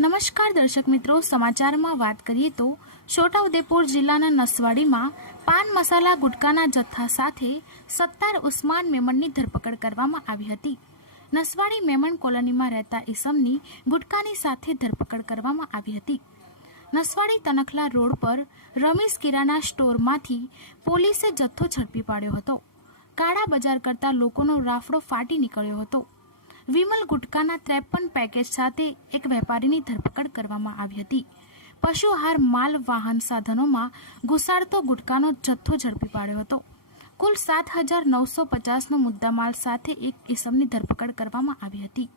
નમસ્કાર દર્શક મિત્રો, સમાચારમાં વાત કરીએ તો છોટાઉદેપુર જિલ્લાના નસવાડીમાં પાન મસાલા ગુટકાના જથ્થા સાથે સત્તાર ઉસ્માન મેમણની ધરપકડ કરવામાં આવી હતી. નસવાડી મેમણ કોલોનીમાં રહેતા ઈસમની ગુટકાની સાથે ધરપકડ કરવામાં આવી હતી. નસવાડી તનખલા રોડ પર રમીશ કિરાના સ્ટોરમાંથી પોલીસે જથ્થો ઝડપી પાડ્યો હતો. કાળા બજાર કરતા લોકોનો રાફડો ફાટી નીકળ્યો હતો. વિમલ ગુટકાના 53 પેકેજ સાથે એક વેપારીની ધરપકડ કરવામાં આવી હતી. પશુ આહાર માલ વાહન સાધનોમાં ઘુસાડતો ગુટકાનો જથ્થો ઝડપી પાડ્યો હતો. કુલ 7,950નો મુદ્દામાલ સાથે એક ઈસમની ધરપકડ કરવામાં આવી હતી.